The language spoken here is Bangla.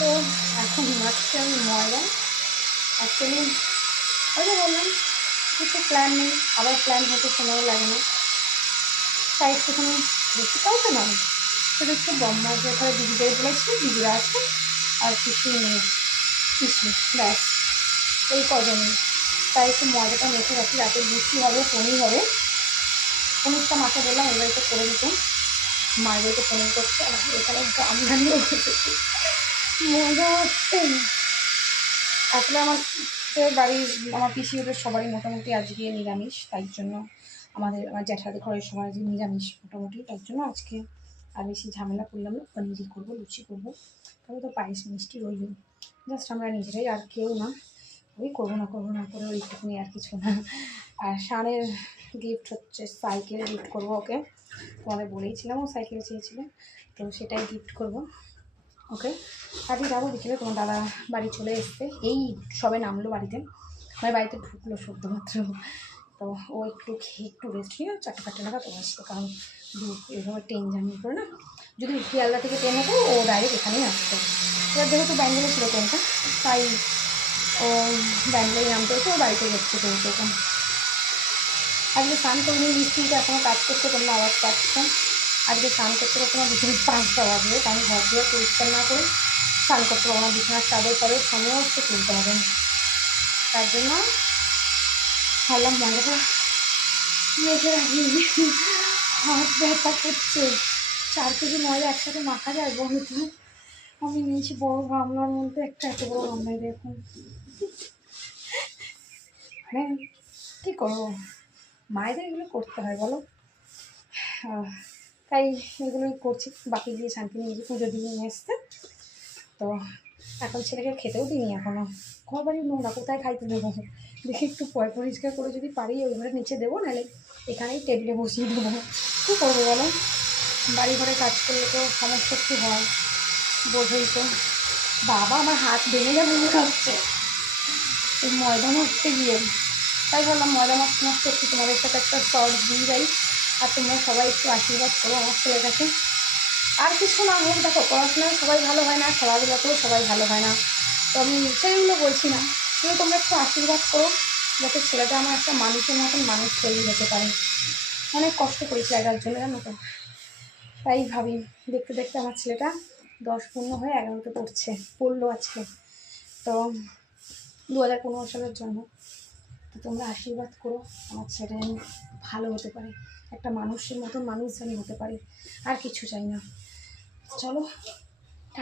তো এখন মাখছি আমি ময়দা। অ্যাকচুয়ালি ওই যে বললাম কিছু প্ল্যান নেই, আবার প্ল্যান হতে সময় লাগে না, তাই একটুখানি বেশি কাউকে নয়, সেটা একটু বম্মা যে ঘরে দিদিদের বলেছি, দিদিরা আছে আর কিছুই নেই, পিসি, ব্যাস এই কজনই। তাই একটু ময়দাটা মেখে রাখি, রাতে লুচি হবে, পনির হবে। পনিরটা মাকে বললাম ওই বাড়িতে করে দিতে, মায়ের বাড়িতে পনির করছে, আর এখানে গাম রান্নিও বসেছি, মজা হচ্ছে। আসলে আমার বাড়ির আমার পিসি ওদের সবারই মোটামুটি আজকে নিরামিষ, তাই জন্য আমার জ্যাঠাদের ঘরের সবাই আজকে নিরামিষ মোটামুটি, তাই জন্য আজকে আর বেশি ঝামেলা করলাম না, পনিরই করবো, লুচি করবো, তবে তো পায়েস মিষ্টি রইল, জাস্ট আমরা নিজেরাই, আর কেউ না। ওই করবো না করে ওইটুকুনি, আর কিছু না। আর শানের গিফট হচ্ছে সাইকেল গিফট করবো ওকে, তোমাদের বলেইছিলাম ও সাইকেল চেয়েছিল, তো সেটাই গিফট করবো ওকে। আজকে যাবো বিকেলে, তোমার দাদা বাড়ি চলে এসছে, এই সবে নামলো বাড়িতে, মানে বাড়িতে ঢুকলো সদ্যমাত্র। তো ও একটু খেয়ে একটু রেস্ট নিয়ে 4-5 নাগাদ তো আসতো, কারণ এইভাবে ট্রেন জার্নি করে না, যদি শিয়ালদা থেকে ট্রেন হতো ও ডাইরেক্ট এখানেই আসতো। এবার যেহেতু ব্যাঙ্গালোর ছিল ট্রেনটা, তাই ও ব্যাঙ্গালোরে নামতে হচ্ছে, ও বাড়িতে যাচ্ছে ট্রেন। আজকে স্নান করিনি, মিস্ত্রিটা এখনও কাজ করছে, তোমরা আওয়াজ পাচ্ছ। আজকে স্নান করতে করতে আমার বিকেল 5টা বাজবে, কারণ ঘর দিয়ে পরিষ্কার না করে স্নান করতে পারবো না, বিছানার চাদর টাদর সমস্ত তুলতে হবে। তার জন্য ভাবলাম ময়দাটা মেখে রাখি, হাত ব্যথা করছে। 4 কেজি ময়দা একসাথে মাখা যায় বলতে? আমি নিয়েছি বড় গামলার মধ্যে, একটা এত বড় গামলায় দেখুন, মানে কী করবো, মায়েদের এগুলো করতে হয় বলো। তাই এগুলোই করছি, বাকি দিয়ে শান্তি নিয়ে পুজো দিয়ে নিয়ে এসছে। তো এখন ছেলেকে খেতেও দিইনি এখনও, ঘর বাড়ি নোংরা, কোথায় খাইতে দেবো, দেখি একটু পরিষ্কার করে যদি পারি ওইভাবে নিচে দেবো, নাহলে এখানেই টেবিলে বসিয়ে দেবো। কী করবো বলো, বাড়ি ঘরে কাজ করলে তো সমস্যা একটু হয়, বোঝোই তো। বাবা আমার হাত ভেঙে যাবে মনে হচ্ছে এই ময়দা মাখতে গিয়ে, তাই বললাম ময়দা মাখতে মাখতে একটু তোমাদের সাথে একটা শর্ট দিয়ে যাই, আর তোমরা সবাই একটু আশীর্বাদ করো আমার ছেলেটাকে। আর কিছু না হোক, দেখো পড়াশোনায় সবাই ভালো হয় না, খেলাধুলাতেও সবাই ভালো হয় না, তো আমি সেইগুলো বলছি না, কিন্তু তোমরা একটু আশীর্বাদ করো যাতে ছেলেটা আমার একটা মানুষের মতন মানুষ তৈরি হতে পারে। অনেক কষ্ট করেছি এটার জন্য, জানো তো। তাই ভাবি, দেখতে দেখতে আমার ছেলেটা 10 পূর্ণ হয়ে 11তে পড়লো আজকে, তো 2015 সালের জন্য। তো তোমরা আশীর্বাদ করো আমার ছেলেটা যেন ভালো হতে পারে, একটা মানুষের মতন মানুষ যেন হতে পারে, আর কিছু চাই না। চলো